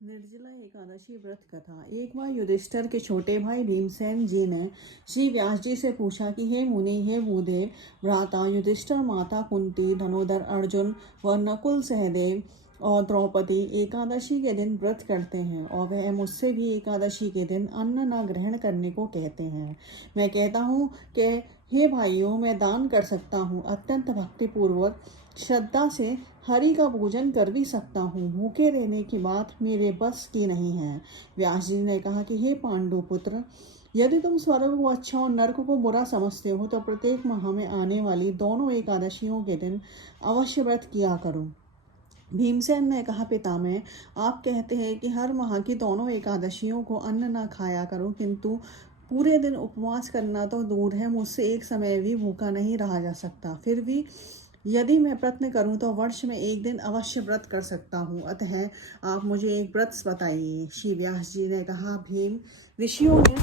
निर्जला एकादशी व्रत कथा। एक बार युधिष्ठिर के छोटे भाई भीमसेन जी ने श्री व्यास जी से पूछा कि हे मुनि, हे भूदेव, भ्राता युधिष्ठिर, माता कुंती, धनुधर अर्जुन व नकुल सहदेव और द्रौपदी एकादशी के दिन व्रत करते हैं और वह मुझसे भी एकादशी के दिन अन्न न ग्रहण करने को कहते हैं। मैं कहता हूँ कि हे भाइयों, मैं दान कर सकता हूँ, अत्यंत भक्तिपूर्वक श्रद्धा से हरि का पूजन कर भी सकता हूँ। भूखे रहने की बात मेरे बस की नहीं है। व्यास जी ने कहा कि हे पांडु पुत्र, यदि तुम स्वर्ग को अच्छा और नरक को बुरा समझते हो तो प्रत्येक माह में आने वाली दोनों एकादशियों के दिन अवश्य व्रत किया करो। भीमसेन ने कहा, पितामह, आप कहते हैं कि हर माह की दोनों एकादशियों को अन्न न खाया करो, किंतु पूरे दिन उपवास करना तो दूर है, मुझसे एक समय भी भूखा नहीं रहा जा सकता। फिर भी यदि मैं प्रयत्न करूं तो वर्ष में एक दिन अवश्य व्रत कर सकता हूं। अतः आप मुझे एक व्रत बताइए। श्री व्यास जी ने कहा, भीम, ऋषियों ने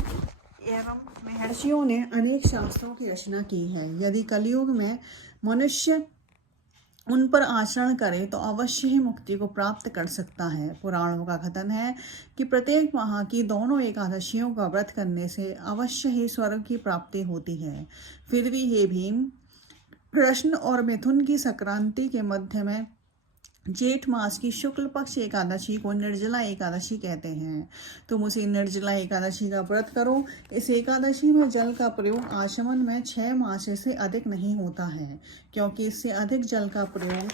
एवं महर्षियों ने अनेक शास्त्रों की रचना की है। यदि कलयुग में मनुष्य उन पर आचरण करे तो अवश्य ही मुक्ति को प्राप्त कर सकता है। पुराणों का कथन है कि प्रत्येक माह की दोनों एकादशियों का व्रत करने से अवश्य ही स्वर्ग की प्राप्ति होती है। फिर भी हे भीम, कृष्ण और मिथुन की संक्रांति के मध्य में जेठ मास की शुक्ल पक्ष एकादशी को निर्जला एकादशी कहते हैं। तुम उसी निर्जला एकादशी का व्रत करो। इस एकादशी में जल का प्रयोग आचमन में 6 मास से अधिक नहीं होता है, क्योंकि इससे अधिक जल का प्रयोग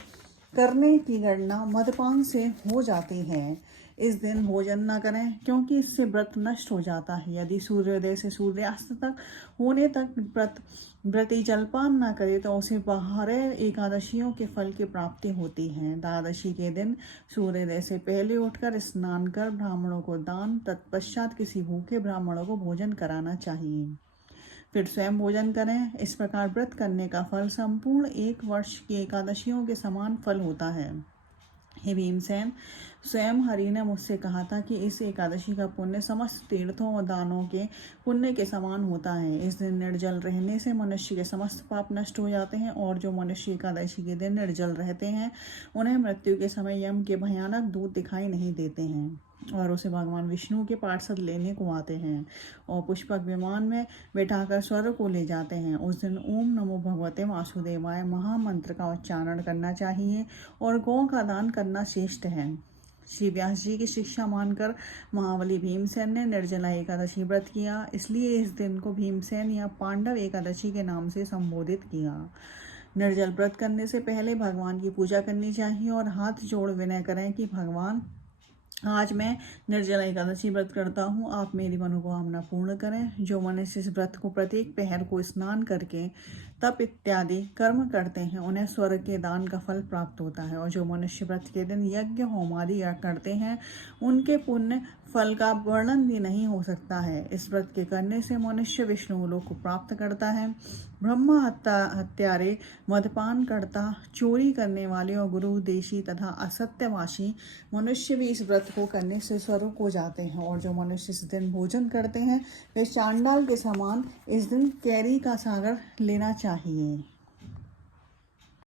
करने की गणना मदपान से हो जाती है। इस दिन भोजन न करें, क्योंकि इससे व्रत नष्ट हो जाता है। यदि सूर्योदय से सूर्यास्त तक होने तक व्रती जलपान न करे तो उसे 12 एकादशियों के फल की प्राप्ति होती है। द्वादशी के दिन सूर्योदय से पहले उठकर स्नान कर ब्राह्मणों को दान, तत्पश्चात किसी भूखे ब्राह्मणों को भोजन कराना चाहिए, फिर स्वयं भोजन करें। इस प्रकार व्रत करने का फल संपूर्ण एक वर्ष की एकादशियों के समान फल होता है। हे भीमसेन, स्वयं हरि ने मुझसे कहा था कि इस एकादशी का पुण्य समस्त तीर्थों और दानों के पुण्य के समान होता है। इस दिन निर्जल रहने से मनुष्य के समस्त पाप नष्ट हो जाते हैं, और जो मनुष्य एकादशी के दिन निर्जल रहते हैं उन्हें मृत्यु के समय यम के भयानक दूत दिखाई नहीं देते हैं और उसे भगवान विष्णु के पार्षद लेने को आते हैं और पुष्पक विमान में बैठाकर स्वर्ग को ले जाते हैं। उस दिन ओम नमो भगवते वासुदेवाय महामंत्र का उच्चारण करना चाहिए और गौ का दान करना श्रेष्ठ है। श्री व्यास जी की शिक्षा मानकर महाबली भीमसेन ने निर्जला एकादशी व्रत किया, इसलिए इस दिन को भीमसेन या पांडव एकादशी के नाम से संबोधित किया। निर्जल व्रत करने से पहले भगवान की पूजा करनी चाहिए और हाथ जोड़ विनय करें कि भगवान, आज मैं निर्जला एकादशी व्रत करता हूँ, आप मेरी मनोकामना पूर्ण करें। जो मनुष्य इस व्रत को प्रत्येक पहर को स्नान करके तप इत्यादि कर्म करते हैं उन्हें स्वर्ग के दान का फल प्राप्त होता है, और जो मनुष्य व्रत के दिन यज्ञ होम आदि करते हैं उनके पुण्य फल का वर्णन भी नहीं हो सकता है। इस व्रत के करने से मनुष्य विष्णु लोक को प्राप्त करता है। ब्रह्म हत्यारे, मदपान करता, चोरी करने वाले और गुरु देशी तथा असत्यवासी मनुष्य भी इस व्रत को करने से स्वर्ग को जाते हैं, और जो मनुष्य इस दिन भोजन करते हैं वे चांडाल के समान इस दिन कैरी का सागर लेना चाहिए।